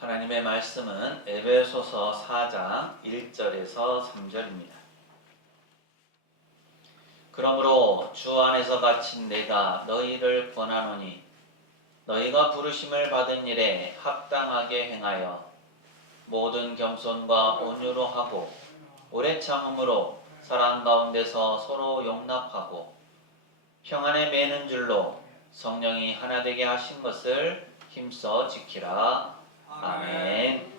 하나님의 말씀은 에베소서 4장 1절에서 3절입니다. 그러므로 주 안에서 갇힌 내가 너희를 권하노니 너희가 부르심을 받은 일에 합당하게 행하여 모든 겸손과 온유로 하고 오래 참음으로 사랑 가운데서 서로 용납하고 평안에 매는 줄로 성령이 하나 되게 하신 것을 힘써 지키라. 아멘.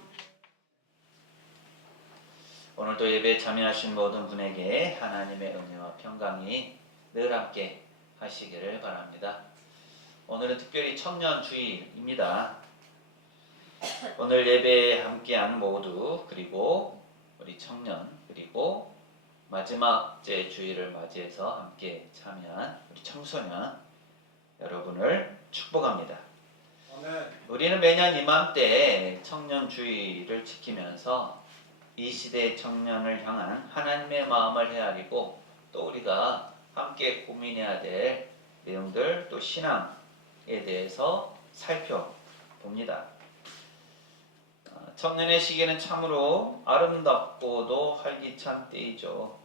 오늘도 예배에 참여하신 모든 분에게 하나님의 은혜와 평강이 늘 함께 하시기를 바랍니다. 오늘은 특별히 청년 주일입니다. 오늘 예배에 함께한 모두, 그리고 우리 청년, 그리고 마지막 제 주일을 맞이해서 함께 참여한 우리 청소년 여러분을 축복합니다. 우리는 매년 이맘때 청년 주일을 지키면서 이 시대의 청년을 향한 하나님의 마음을 헤아리고 또 우리가 함께 고민해야 될 내용들, 또 신앙에 대해서 살펴봅니다. 청년의 시기는 참으로 아름답고도 활기찬 때이죠.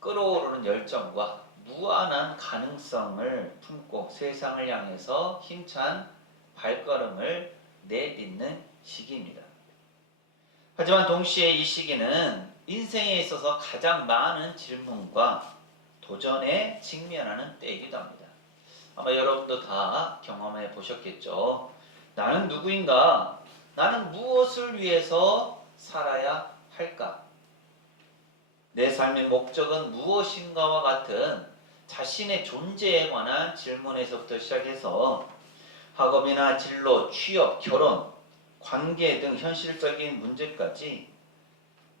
끓어오르는 열정과 무한한 가능성을 품고 세상을 향해서 힘찬 발걸음을 내딛는 시기입니다. 하지만 동시에 이 시기는 인생에 있어서 가장 많은 질문과 도전에 직면하는 때이기도 합니다. 아마 여러분도 다 경험해 보셨겠죠. 나는 누구인가? 나는 무엇을 위해서 살아야 할까? 내 삶의 목적은 무엇인가와 같은 자신의 존재에 관한 질문에서부터 시작해서 학업이나 진로, 취업, 결혼, 관계 등 현실적인 문제까지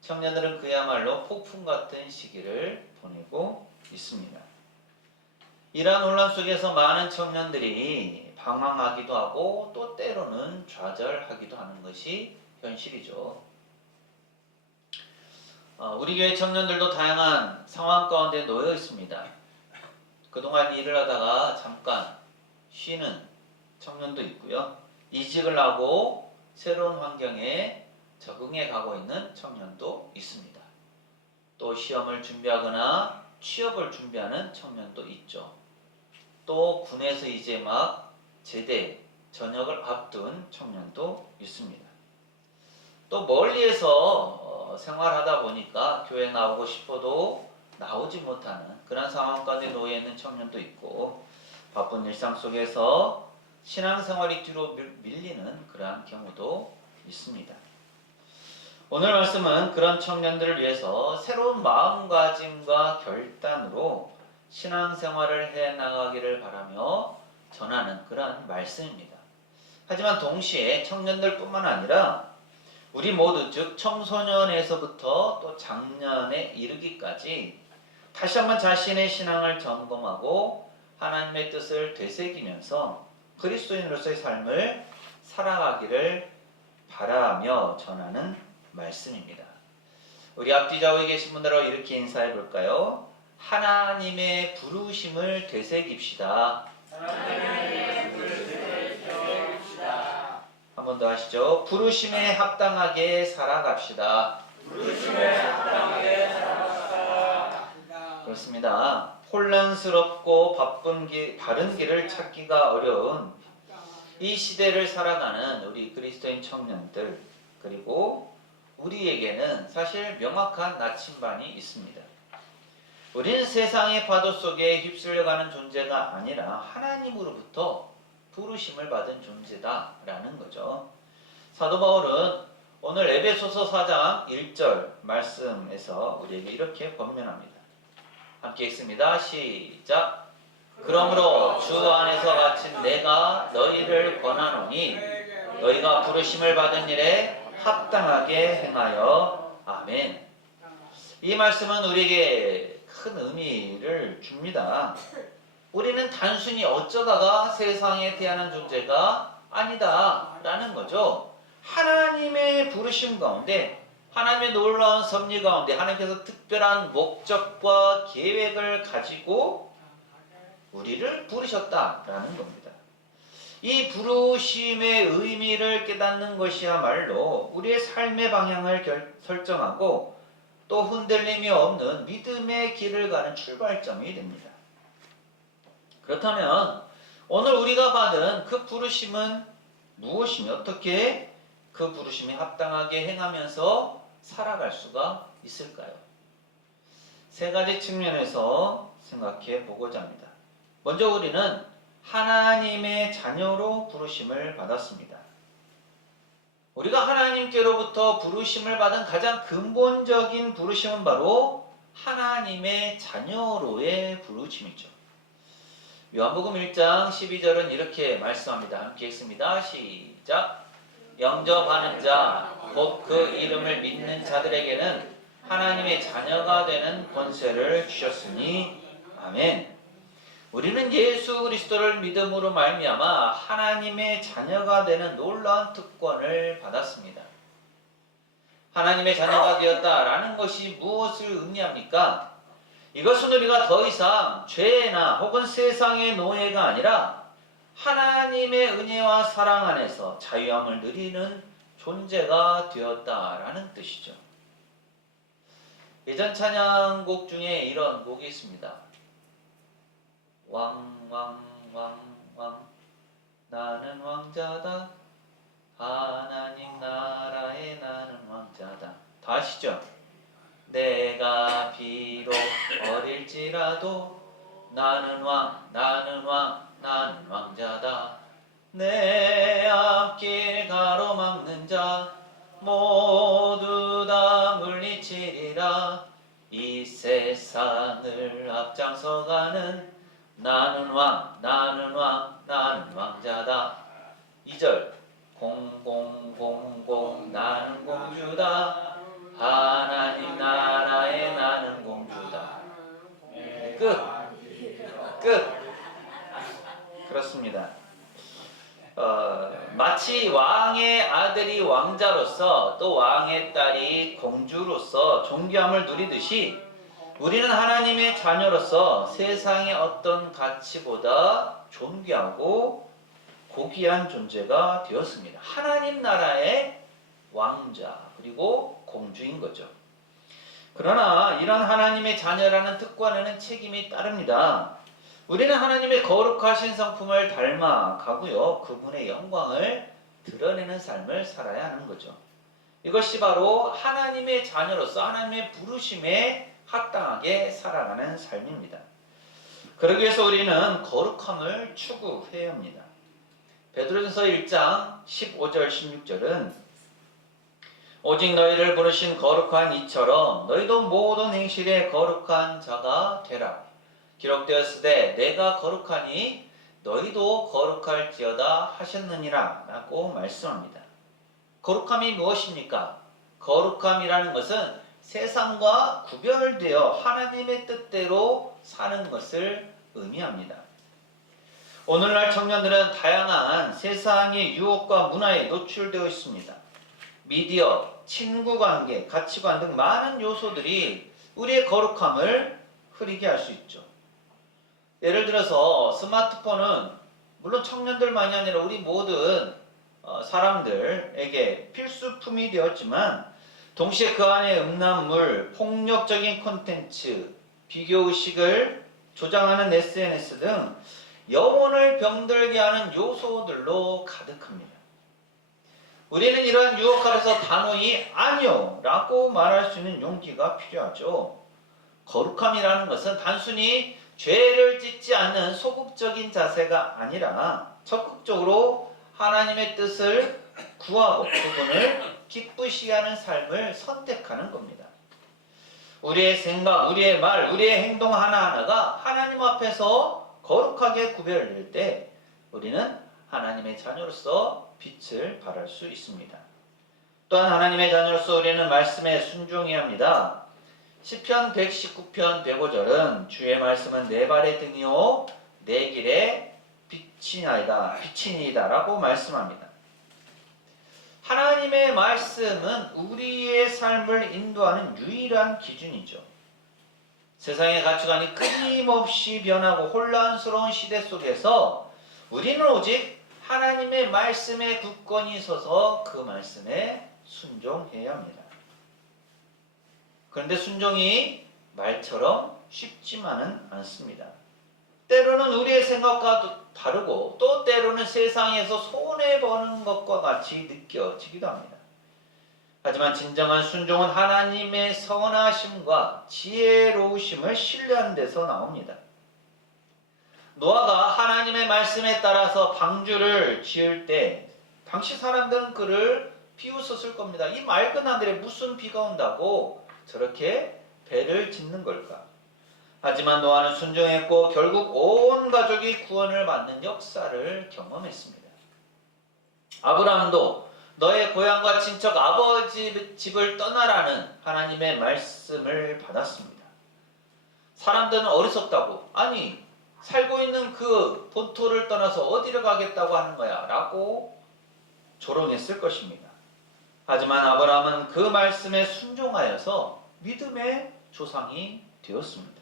청년들은 그야말로 폭풍 같은 시기를 보내고 있습니다. 이러한 혼란 속에서 많은 청년들이 방황하기도 하고 또 때로는 좌절하기도 하는 것이 현실이죠. 우리 교회 청년들도 다양한 상황 가운데 놓여 있습니다. 그동안 일을 하다가 잠깐 쉬는 청년도 있고요. 이직을 하고 새로운 환경에 적응해 가고 있는 청년도 있습니다. 또 시험을 준비하거나 취업을 준비하는 청년도 있죠. 또 군에서 이제 막 제대, 전역을 앞둔 청년도 있습니다. 또 멀리에서 생활하다 보니까 교회 나오고 싶어도 나오지 못하는 그런 상황 가운데 놓여 있는 청년도 있고, 바쁜 일상 속에서 신앙생활이 뒤로 밀리는 그러한 경우도 있습니다. 오늘 말씀은 그런 청년들을 위해서 새로운 마음가짐과 결단으로 신앙생활을 해나가기를 바라며 전하는 그런 말씀입니다. 하지만 동시에 청년들뿐만 아니라 우리 모두, 즉 청소년에서부터 또 장년에 이르기까지 다시 한번 자신의 신앙을 점검하고 하나님의 뜻을 되새기면서 그리스도인으로서의 삶을 살아가기를 바라며 전하는 말씀입니다. 우리 앞뒤 좌우에 계신 분들하고 이렇게 인사해 볼까요? 하나님의 부르심을 되새깁시다. 하나님의 부르심을 되새깁시다. 한 번 더 하시죠. 부르심에 합당하게 살아갑시다. 부르심에 합당하게 살아갑시다. 그렇습니다. 혼란스럽고 바른 길을 찾기가 어려운 이 시대를 살아가는 우리 그리스도인 청년들, 그리고 우리에게는 사실 명확한 나침반이 있습니다. 우리는 세상의 파도 속에 휩쓸려가는 존재가 아니라 하나님으로부터 부르심을 받은 존재다라는 거죠. 사도 바울은 오늘 에베소서 4장 1절 말씀에서 우리에게 이렇게 권면합니다. 함께 읽습니다. 시작. 그러므로 주 안에서 갇힌 내가 너희를 권하노니 너희가 부르심을 받은 일에 합당하게 행하여. 아멘. 이 말씀은 우리에게 큰 의미를 줍니다. 우리는 단순히 어쩌다가 세상에 태어난 존재가 아니다 라는 거죠. 하나님의 부르심 가운데, 하나님의 놀라운 섭리 가운데 하나님께서 특별한 목적과 계획을 가지고 우리를 부르셨다라는 겁니다. 이 부르심의 의미를 깨닫는 것이야말로 우리의 삶의 방향을 설정하고 또 흔들림이 없는 믿음의 길을 가는 출발점이 됩니다. 그렇다면 오늘 우리가 받은 그 부르심은 무엇이며 어떻게 그 부르심에 합당하게 행하면서 살아갈 수가 있을까요? 세 가지 측면에서 생각해 보고자 합니다. 먼저 우리는 하나님의 자녀로 부르심을 받았습니다. 우리가 하나님께로부터 부르심을 받은 가장 근본적인 부르심은 바로 하나님의 자녀로의 부르심이죠. 요한복음 1장 12절은 이렇게 말씀합니다. 함께 읽습니다. 시작. 영접하는 자, 곧 그 이름을 믿는 자들에게는 하나님의 자녀가 되는 권세를 주셨으니 아멘. 우리는 예수 그리스도를 믿음으로 말미암아 하나님의 자녀가 되는 놀라운 특권을 받았습니다. 하나님의 자녀가 되었다라는 것이 무엇을 의미합니까? 이것은 우리가 더 이상 죄나 혹은 세상의 노예가 아니라 하나님의 은혜와 사랑 안에서 자유함을 누리는 존재가 되었다라는 뜻이죠. 예전 찬양곡 중에 이런 곡이 있습니다. 왕 나는 왕자다. 하나님 나라에 나는 왕자다. 다 아시죠? 내가 비록 어릴지라도 나는 왕자다. 내 앞길 가로막는 자 모두 다 물리치리라. 이 세상을 앞장서가는 나는 왕자다. 2절 0000 나는 공주다. 하나님 나라에 나는 공주다. 끝. 그렇습니다. 마치 왕의 아들이 왕자로서 또 왕의 딸이 공주로서 존귀함을 누리듯이 우리는 하나님의 자녀로서 세상의 어떤 가치보다 존귀하고 고귀한 존재가 되었습니다. 하나님 나라의 왕자 그리고 공주인 거죠. 그러나 이런 하나님의 자녀라는 특권에는 책임이 따릅니다. 우리는 하나님의 거룩하신 성품을 닮아가고요. 그분의 영광을 드러내는 삶을 살아야 하는 거죠. 이것이 바로 하나님의 자녀로서 하나님의 부르심에 합당하게 살아가는 삶입니다. 그러기 위해서 우리는 거룩함을 추구해야 합니다. 베드로전서 1장 15절 16절은 오직 너희를 부르신 거룩한 이처럼 너희도 모든 행실에 거룩한 자가 되라. 기록되었으되 내가 거룩하니 너희도 거룩할지어다 하셨느니라 라고 말씀합니다. 거룩함이 무엇입니까? 거룩함이라는 것은 세상과 구별되어 하나님의 뜻대로 사는 것을 의미합니다. 오늘날 청년들은 다양한 세상의 유혹과 문화에 노출되어 있습니다. 미디어, 친구관계, 가치관 등 많은 요소들이 우리의 거룩함을 흐리게 할 수 있죠. 예를 들어서 스마트폰은 물론 청년들만이 아니라 우리 모든 사람들에게 필수품이 되었지만 동시에 그 안에 음란물, 폭력적인 콘텐츠, 비교의식을 조장하는 SNS 등 영혼을 병들게 하는 요소들로 가득합니다. 우리는 이러한 유혹 아래서 단호히 아니요 라고 말할 수 있는 용기가 필요하죠. 거룩함이라는 것은 단순히 죄를 짓지 않는 소극적인 자세가 아니라 적극적으로 하나님의 뜻을 구하고 그분을 기쁘시게 하는 삶을 선택하는 겁니다. 우리의 생각, 우리의 말, 우리의 행동 하나하나가 하나님 앞에서 거룩하게 구별될 때 우리는 하나님의 자녀로서 빛을 발할 수 있습니다. 또한 하나님의 자녀로서 우리는 말씀에 순종해야 합니다. 시편 119편 105절은 주의 말씀은 내 발의 등이요 내 길에 빛이니이다 라고 말씀합니다. 하나님의 말씀은 우리의 삶을 인도하는 유일한 기준이죠. 세상의 가치관이 끊임없이 변하고 혼란스러운 시대 속에서 우리는 오직 하나님의 말씀에 굳건히 서서 그 말씀에 순종해야 합니다. 그런데 순종이 말처럼 쉽지만은 않습니다. 때로는 우리의 생각과 다르고 또 때로는 세상에서 손해보는 것과 같이 느껴지기도 합니다. 하지만 진정한 순종은 하나님의 선하심과 지혜로우심을 신뢰하는 데서 나옵니다. 노아가 하나님의 말씀에 따라서 방주를 지을 때 당시 사람들은 그를 비웃었을 겁니다. 이 맑은 하늘에 무슨 비가 온다고 저렇게 배를 짓는 걸까? 하지만 노아는 순종했고 결국 온 가족이 구원을 받는 역사를 경험했습니다. 아브라함도 너의 고향과 친척 아버지 집을 떠나라는 하나님의 말씀을 받았습니다. 사람들은 어리석다고, 아니 살고 있는 그 본토를 떠나서 어디를 가겠다고 하는 거야 라고 조롱했을 것입니다. 하지만 아브라함은 그 말씀에 순종하여서 믿음의 조상이 되었습니다.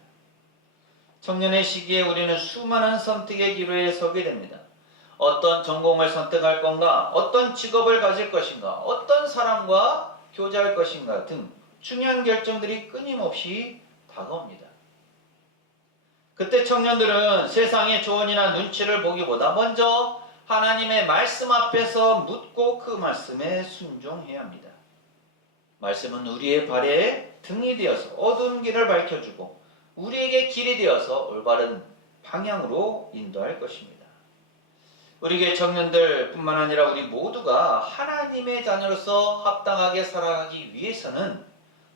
청년의 시기에 우리는 수많은 선택의 기로에 서게 됩니다. 어떤 전공을 선택할 건가, 어떤 직업을 가질 것인가, 어떤 사람과 교제할 것인가 등 중요한 결정들이 끊임없이 다가옵니다. 그때 청년들은 세상의 조언이나 눈치를 보기보다 먼저 하나님의 말씀 앞에서 묻고 그 말씀에 순종해야 합니다. 말씀은 우리의 발에 등이 되어서 어두운 길을 밝혀주고 우리에게 길이 되어서 올바른 방향으로 인도할 것입니다. 우리에게 청년들 뿐만 아니라 우리 모두가 하나님의 자녀로서 합당하게 살아가기 위해서는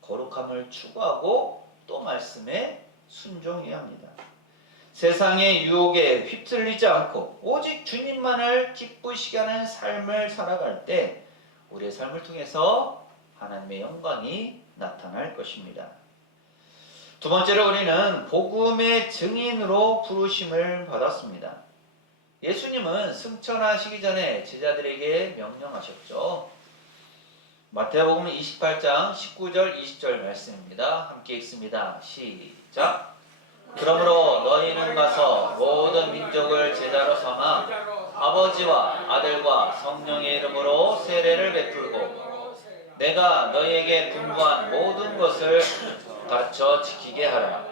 거룩함을 추구하고 또 말씀에 순종해야 합니다. 세상의 유혹에 휩쓸리지 않고 오직 주님만을 기쁘시게 하는 삶을 살아갈 때 우리의 삶을 통해서 하나님의 영광이 나타날 것입니다. 두 번째로 우리는 복음의 증인으로 부르심을 받았습니다. 예수님은 승천하시기 전에 제자들에게 명령하셨죠. 마태복음 28장 19절 20절 말씀입니다. 함께 읽습니다. 시작. 그러므로 너희는 가서 모든 민족을 제자로 삼아 아버지와 아들과 성령의 이름으로 세례를 베풀고 내가 너희에게 분부한 모든 것을 가르쳐 지키게 하라.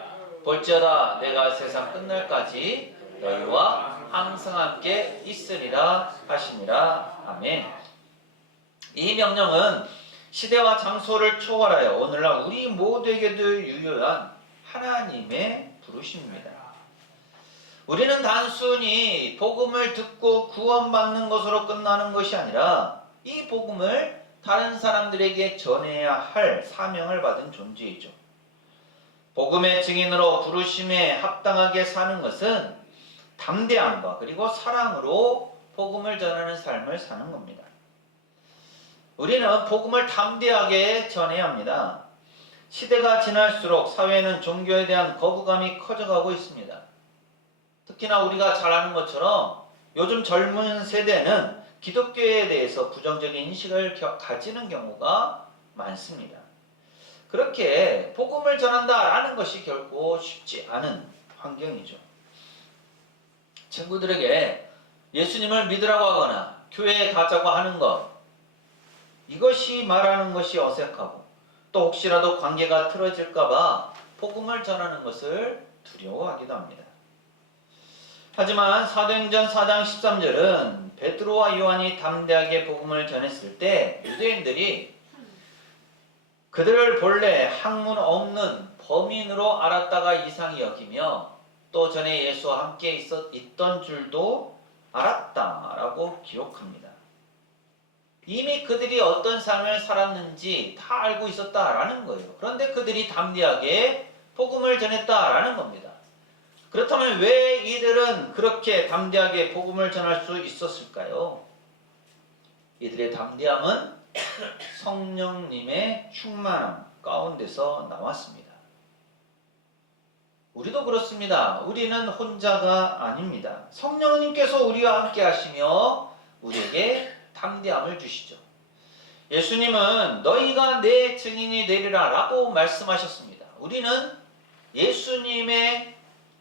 볼지어다 내가 세상 끝날까지 너희와 항상 함께 있으리라 하시니라. 아멘. 이 명령은 시대와 장소를 초월하여 오늘날 우리 모두에게도 유효한 하나님의 부르심입니다. 우리는 단순히 복음을 듣고 구원받는 것으로 끝나는 것이 아니라 이 복음을 다른 사람들에게 전해야 할 사명을 받은 존재이죠. 복음의 증인으로 부르심에 합당하게 사는 것은 담대함과 그리고 사랑으로 복음을 전하는 삶을 사는 겁니다. 우리는 복음을 담대하게 전해야 합니다. 시대가 지날수록 사회는 종교에 대한 거부감이 커져가고 있습니다. 특히나 우리가 잘 아는 것처럼 요즘 젊은 세대는 기독교에 대해서 부정적인 인식을 가지는 경우가 많습니다. 그렇게 복음을 전한다라는 것이 결코 쉽지 않은 환경이죠. 친구들에게 예수님을 믿으라고 하거나 교회에 가자고 하는 것, 이것이 말하는 것이 어색하고 또 혹시라도 관계가 틀어질까봐 복음을 전하는 것을 두려워하기도 합니다. 하지만 사도행전 4장 13절은 베드로와 요한이 담대하게 복음을 전했을 때 유대인들이 그들을 본래 학문 없는 범인으로 알았다가 이상히 여기며 또 전에 예수와 함께 있던 줄도 알았다라고 기록합니다. 이미 그들이 어떤 삶을 살았는지 다 알고 있었다라는 거예요. 그런데 그들이 담대하게 복음을 전했다라는 겁니다. 그렇다면 왜 이들은 그렇게 담대하게 복음을 전할 수 있었을까요? 이들의 담대함은 성령님의 충만함 가운데서 나왔습니다. 우리도 그렇습니다. 우리는 혼자가 아닙니다. 성령님께서 우리와 함께 하시며 우리에게 담대함을 주시죠. 예수님은 너희가 내 증인이 되리라 라고 말씀하셨습니다. 우리는 예수님의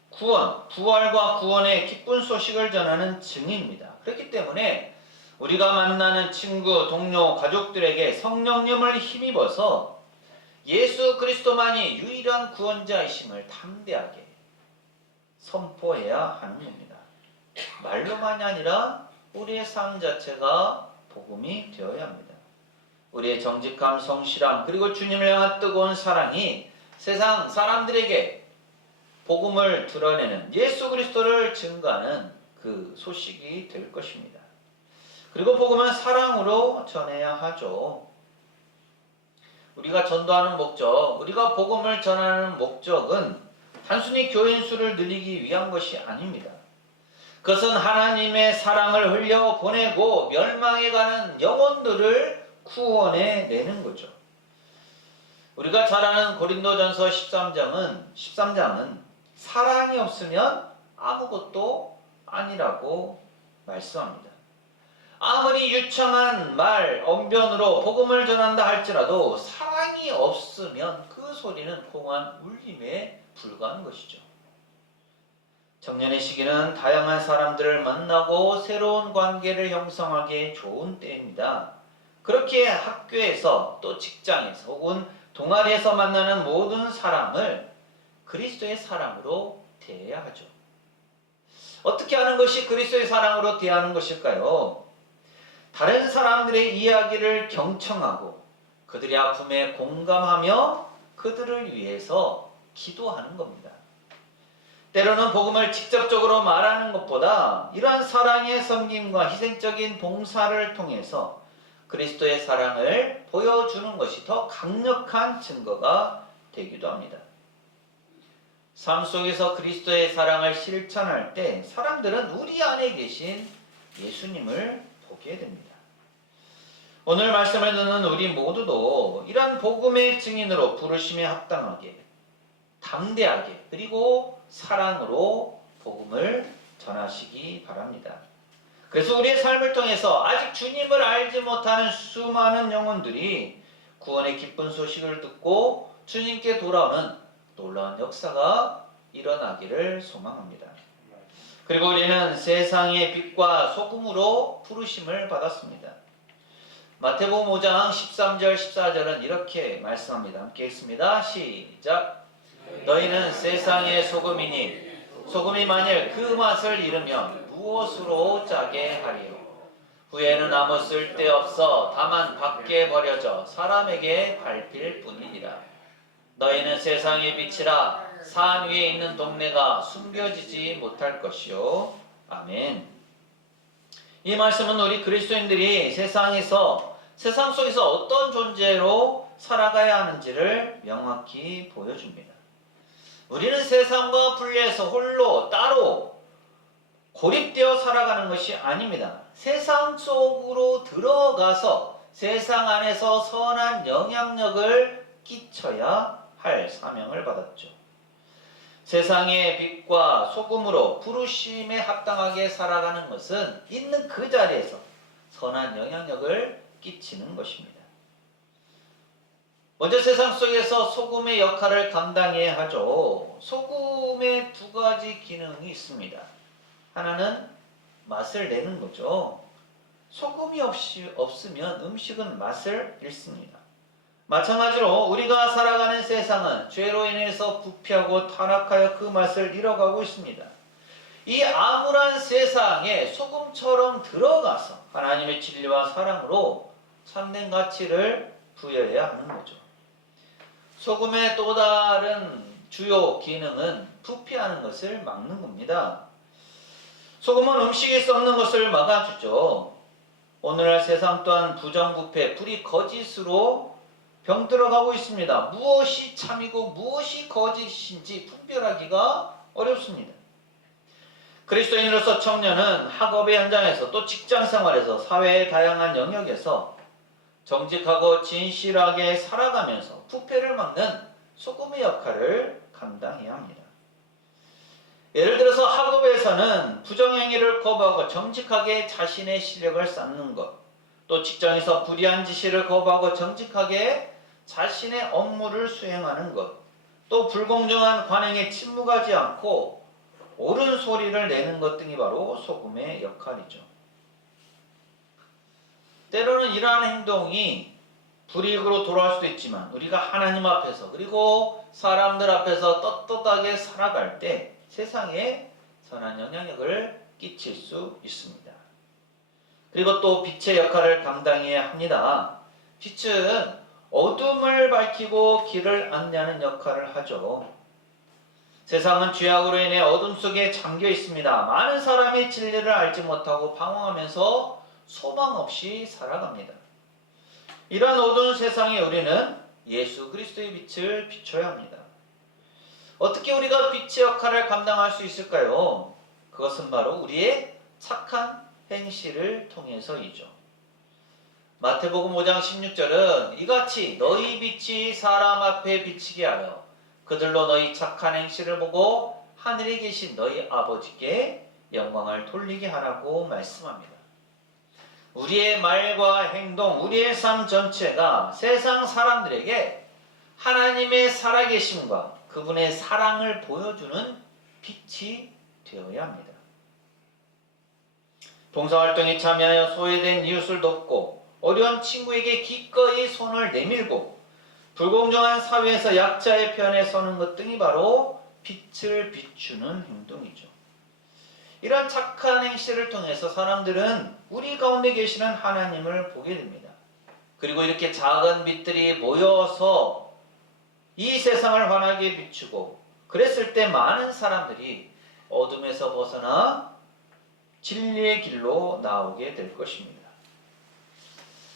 구원, 부활과 구원의 기쁜 소식을 전하는 증인입니다. 그렇기 때문에 우리가 만나는 친구, 동료, 가족들에게 성령님을 힘입어서 예수 그리스도만이 유일한 구원자이심을 담대하게 선포해야 하는 겁니다. 말로만이 아니라 우리의 삶 자체가 복음이 되어야 합니다. 우리의 정직함, 성실함, 그리고 주님을 향한 뜨거운 사랑이 세상 사람들에게 복음을 드러내는 예수 그리스도를 증거하는 그 소식이 될 것입니다. 그리고 복음은 사랑으로 전해야 하죠. 우리가 전도하는 목적, 우리가 복음을 전하는 목적은 단순히 교인 수를 늘리기 위한 것이 아닙니다. 그것은 하나님의 사랑을 흘려 보내고 멸망해 가는 영혼들을 구원해 내는 거죠. 우리가 잘 아는 고린도전서 13장은 사랑이 없으면 아무것도 아니라고 말씀합니다. 아무리 유창한 말, 언변으로 복음을 전한다 할지라도 사랑이 없으면 그 소리는 공한 울림에 불과한 것이죠. 청년의 시기는 다양한 사람들을 만나고 새로운 관계를 형성하기에 좋은 때입니다. 그렇게 학교에서 또 직장에서 혹은 동아리에서 만나는 모든 사람을 그리스도의 사랑으로 대해야 하죠. 어떻게 하는 것이 그리스도의 사랑으로 대하는 것일까요? 다른 사람들의 이야기를 경청하고 그들의 아픔에 공감하며 그들을 위해서 기도하는 겁니다. 때로는 복음을 직접적으로 말하는 것보다 이러한 사랑의 섬김과 희생적인 봉사를 통해서 그리스도의 사랑을 보여주는 것이 더 강력한 증거가 되기도 합니다. 삶 속에서 그리스도의 사랑을 실천할 때 사람들은 우리 안에 계신 예수님을 보게 됩니다. 오늘 말씀을 듣는 우리 모두도 이러한 복음의 증인으로 부르심에 합당하게 담대하게 그리고 사랑으로 복음을 전하시기 바랍니다. 그래서 우리의 삶을 통해서 아직 주님을 알지 못하는 수많은 영혼들이 구원의 기쁜 소식을 듣고 주님께 돌아오는 놀라운 역사가 일어나기를 소망합니다. 그리고 우리는 세상의 빛과 소금으로 부르심을 받았습니다. 마태복음 5장 13절 14절은 이렇게 말씀합니다. 함께 읽습니다. 시작. 너희는 세상의 소금이니 소금이 만일 그 맛을 잃으면 무엇으로 짜게 하리요? 후에는 아무 쓸데없어 다만 밖에 버려져 사람에게 밟힐 뿐이니라. 너희는 세상의 빛이라. 산 위에 있는 동네가 숨겨지지 못할 것이요. 아멘. 이 말씀은 우리 그리스도인들이 세상 속에서 어떤 존재로 살아가야 하는지를 명확히 보여줍니다. 우리는 세상과 분리해서 홀로 따로 고립되어 살아가는 것이 아닙니다. 세상 속으로 들어가서 세상 안에서 선한 영향력을 끼쳐야 할 사명을 받았죠. 세상의 빛과 소금으로 부르심에 합당하게 살아가는 것은 있는 그 자리에서 선한 영향력을 끼치는 것입니다. 먼저 세상 속에서 소금의 역할을 감당해야 하죠. 소금의 두 가지 기능이 있습니다. 하나는 맛을 내는 거죠. 소금이 없으면 음식은 맛을 잃습니다. 마찬가지로 우리가 살아가는 세상은 죄로 인해서 부패하고 타락하여 그 맛을 잃어가고 있습니다. 이 암울한 세상에 소금처럼 들어가서 하나님의 진리와 사랑으로 참된 가치를 부여해야 하는 거죠. 소금의 또 다른 주요 기능은 부패하는 것을 막는 겁니다. 소금은 음식이 썩는 것을 막아주죠. 오늘날 세상 또한 부정부패, 불이 거짓으로 병들어가고 있습니다. 무엇이 참이고 무엇이 거짓인지 분별하기가 어렵습니다. 그리스도인으로서 청년은 학업의 현장에서 또 직장생활에서 사회의 다양한 영역에서 정직하고 진실하게 살아가면서 부패를 막는 소금의 역할을 감당해야 합니다. 예를 들어서 학업에서는 부정행위를 거부하고 정직하게 자신의 실력을 쌓는 것, 또 직장에서 불의한 지시를 거부하고 정직하게 자신의 업무를 수행하는 것, 또 불공정한 관행에 침묵하지 않고 옳은 소리를 내는 것 등이 바로 소금의 역할이죠. 때로는 이러한 행동이 불이익으로 돌아올 수도 있지만 우리가 하나님 앞에서 그리고 사람들 앞에서 떳떳하게 살아갈 때 세상에 선한 영향력을 끼칠 수 있습니다. 그리고 또 빛의 역할을 감당해야 합니다. 빛은 어둠을 밝히고 길을 안내하는 역할을 하죠. 세상은 죄악으로 인해 어둠 속에 잠겨 있습니다. 많은 사람이 진리를 알지 못하고 방황하면서 소망 없이 살아갑니다. 이런 어두운 세상에 우리는 예수 그리스도의 빛을 비춰야 합니다. 어떻게 우리가 빛의 역할을 감당할 수 있을까요? 그것은 바로 우리의 착한 행실을 통해서이죠. 마태복음 5장 16절은 이같이 너희 빛이 사람 앞에 비치게 하여 그들로 너희 착한 행실을 보고 하늘에 계신 너희 아버지께 영광을 돌리게 하라고 말씀합니다. 우리의 말과 행동, 우리의 삶 전체가 세상 사람들에게 하나님의 살아계심과 그분의 사랑을 보여주는 빛이 되어야 합니다. 봉사활동에 참여하여 소외된 이웃을 돕고 어려운 친구에게 기꺼이 손을 내밀고 불공정한 사회에서 약자의 편에 서는 것 등이 바로 빛을 비추는 행동이죠. 이런 착한 행실을 통해서 사람들은 우리 가운데 계시는 하나님을 보게 됩니다. 그리고 이렇게 작은 빛들이 모여서 이 세상을 환하게 비추고 그랬을 때 많은 사람들이 어둠에서 벗어나 진리의 길로 나오게 될 것입니다.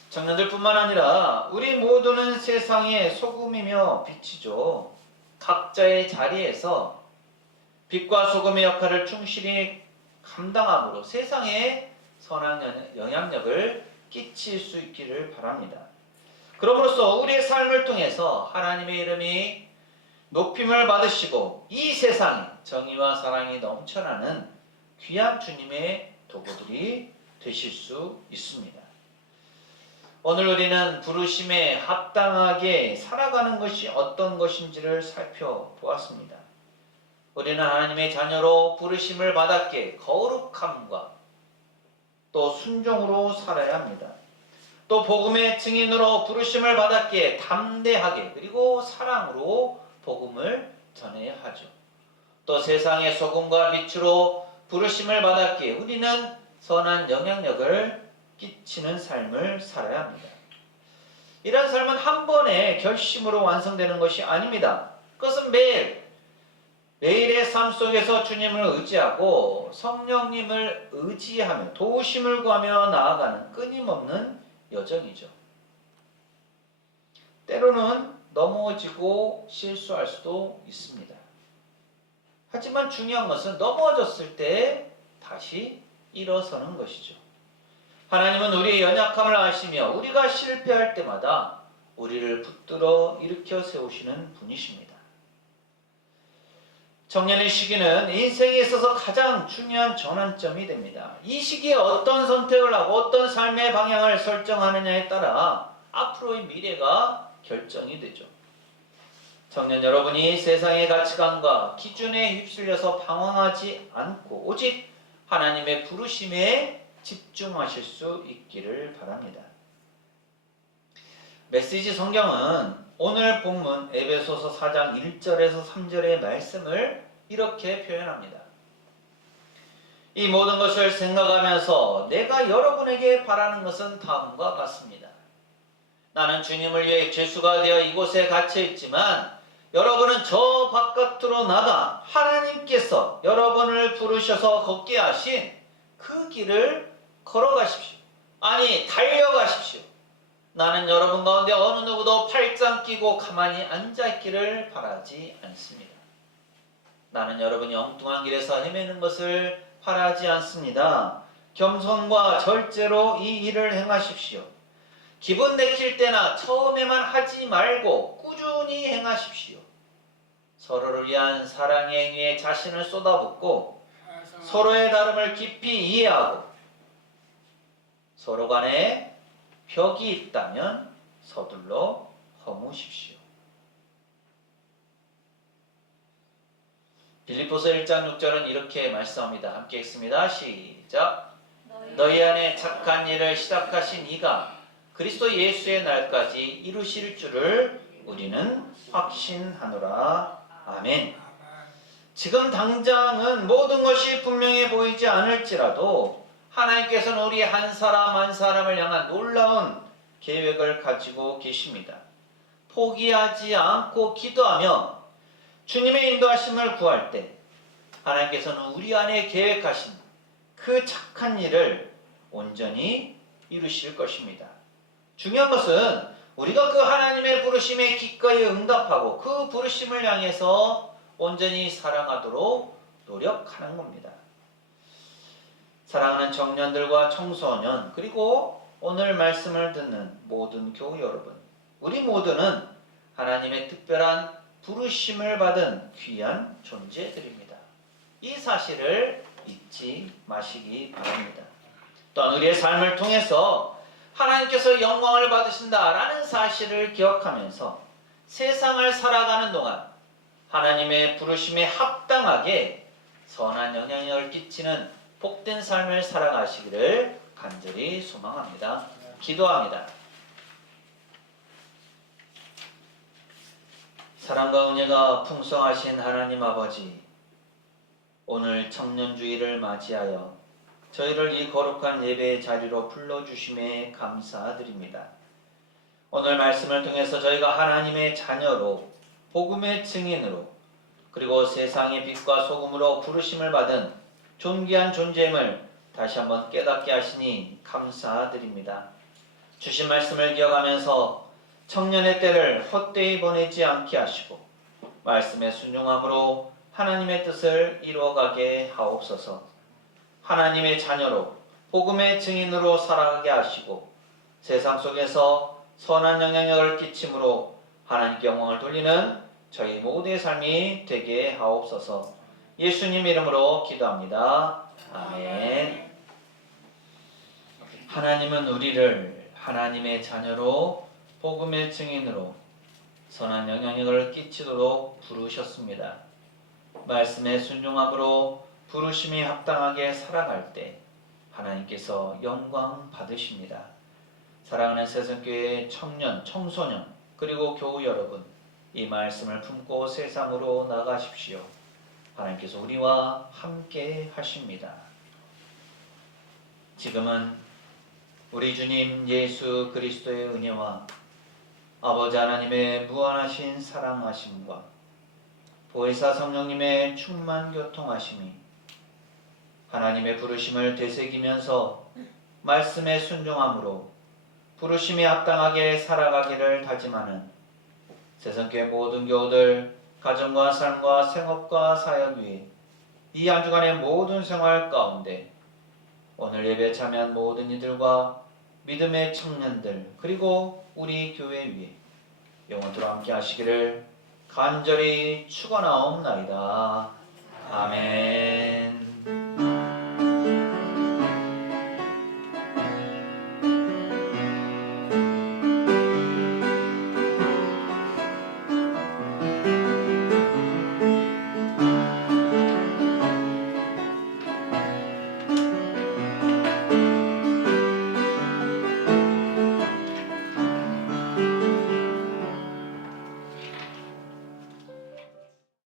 청년들뿐만 아니라 우리 모두는 세상의 소금이며 빛이죠. 각자의 자리에서 빛과 소금의 역할을 충실히 감당함으로 세상에 선한 영향력을 끼칠 수 있기를 바랍니다. 그럼으로써 우리의 삶을 통해서 하나님의 이름이 높임을 받으시고 이 세상에 정의와 사랑이 넘쳐나는 귀한 주님의 도구들이 되실 수 있습니다. 오늘 우리는 부르심에 합당하게 살아가는 것이 어떤 것인지를 살펴보았습니다. 우리는 하나님의 자녀로 부르심을 받았기에 거룩함과 또 순종으로 살아야 합니다. 또 복음의 증인으로 부르심을 받았기에 담대하게 그리고 사랑으로 복음을 전해야 하죠. 또 세상의 소금과 빛으로 부르심을 받았기에 우리는 선한 영향력을 끼치는 삶을 살아야 합니다. 이러한 삶은 한 번의 결심으로 완성되는 것이 아닙니다. 그것은 매일의 삶 속에서 주님을 의지하고 성령님을 의지하며 도우심을 구하며 나아가는 끊임없는 여정이죠. 때로는 넘어지고 실수할 수도 있습니다. 하지만 중요한 것은 넘어졌을 때 다시 일어서는 것이죠. 하나님은 우리의 연약함을 아시며 우리가 실패할 때마다 우리를 붙들어 일으켜 세우시는 분이십니다. 청년의 시기는 인생에 있어서 가장 중요한 전환점이 됩니다. 이 시기에 어떤 선택을 하고 어떤 삶의 방향을 설정하느냐에 따라 앞으로의 미래가 결정이 되죠. 청년 여러분이 세상의 가치관과 기준에 휩쓸려서 방황하지 않고 오직 하나님의 부르심에 집중하실 수 있기를 바랍니다. 메시지 성경은 오늘 본문 에베소서 4장 1절에서 3절의 말씀을 이렇게 표현합니다. 이 모든 것을 생각하면서 내가 여러분에게 바라는 것은 다음과 같습니다. 나는 주님을 위해 죄수가 되어 이곳에 갇혀 있지만 여러분은 저 바깥으로 나가 하나님께서 여러분을 부르셔서 걷게 하신 그 길을 걸어가십시오. 아니, 달려가십시오. 나는 여러분 가운데 어느 누구도 팔짱 끼고 가만히 앉아있기를 바라지 않습니다. 나는 여러분이 엉뚱한 길에서 헤매는 것을 바라지 않습니다. 겸손과 절제로 이 일을 행하십시오. 기분 내킬 때나 처음에만 하지 말고 꾸준히 행하십시오. 서로를 위한 사랑의 행위에 자신을 쏟아붓고 서로의 다름을 깊이 이해하고 서로 간에 벽이 있다면 서둘러 허무십시오. 빌립보서 1장 6절은 이렇게 말씀합니다. 함께 읽습니다. 시작. 너희 너희 안에 착한 일을 시작하신 이가 그리스도 예수의 날까지 이루실 줄을 우리는 확신하노라. 아멘. 지금 당장은 모든 것이 분명해 보이지 않을지라도 하나님께서는 우리 한 사람 한 사람을 향한 놀라운 계획을 가지고 계십니다. 포기하지 않고 기도하며 주님의 인도하심을 구할 때 하나님께서는 우리 안에 계획하신 그 착한 일을 온전히 이루실 것입니다. 중요한 것은 우리가 그 하나님의 부르심에 기꺼이 응답하고 그 부르심을 향해서 온전히 사랑하도록 노력하는 겁니다. 사랑하는 청년들과 청소년 그리고 오늘 말씀을 듣는 모든 교우 여러분, 우리 모두는 하나님의 특별한 부르심을 받은 귀한 존재들입니다. 이 사실을 잊지 마시기 바랍니다. 또한 우리의 삶을 통해서 하나님께서 영광을 받으신다라는 사실을 기억하면서 세상을 살아가는 동안 하나님의 부르심에 합당하게 선한 영향력을 끼치는 복된 삶을 살아가시기를 간절히 소망합니다. 기도합니다. 사랑과 은혜가 풍성하신 하나님 아버지, 오늘 청년주의를 맞이하여 저희를 이 거룩한 예배의 자리로 불러주심에 감사드립니다. 오늘 말씀을 통해서 저희가 하나님의 자녀로, 복음의 증인으로, 그리고 세상의 빛과 소금으로 부르심을 받은 존귀한 존재임을 다시 한번 깨닫게 하시니 감사드립니다. 주신 말씀을 기억하면서 청년의 때를 헛되이 보내지 않게 하시고 말씀에 순종함으로 하나님의 뜻을 이루어가게 하옵소서. 하나님의 자녀로 복음의 증인으로 살아가게 하시고 세상 속에서 선한 영향력을 끼침으로 하나님께 영광을 돌리는 저희 모두의 삶이 되게 하옵소서. 예수님 이름으로 기도합니다. 아멘. 하나님은 우리를 하나님의 자녀로 복음의 증인으로 선한 영향력을 끼치도록 부르셨습니다. 말씀에 순종함으로 부르심이 합당하게 살아갈 때 하나님께서 영광 받으십니다. 사랑하는 세상교회의 청년, 청소년, 그리고 교우 여러분, 이 말씀을 품고 세상으로 나가십시오. 하나님께서 우리와 함께 하십니다. 지금은 우리 주님 예수 그리스도의 은혜와 아버지 하나님의 무한하신 사랑하심과 보혜사 성령님의 충만 교통하심이 하나님의 부르심을 되새기면서 말씀에 순종함으로 부르심에 합당하게 살아가기를 다짐하는 세상교회 모든 교우들, 가정과 삶과 생업과 사역 위에 이 한 주간의 모든 생활 가운데 오늘 예배에 참여한 모든 이들과 믿음의 청년들 그리고 우리 교회 위에 영원토록 함께 하시기를 간절히 축원하옵나이다. 아멘.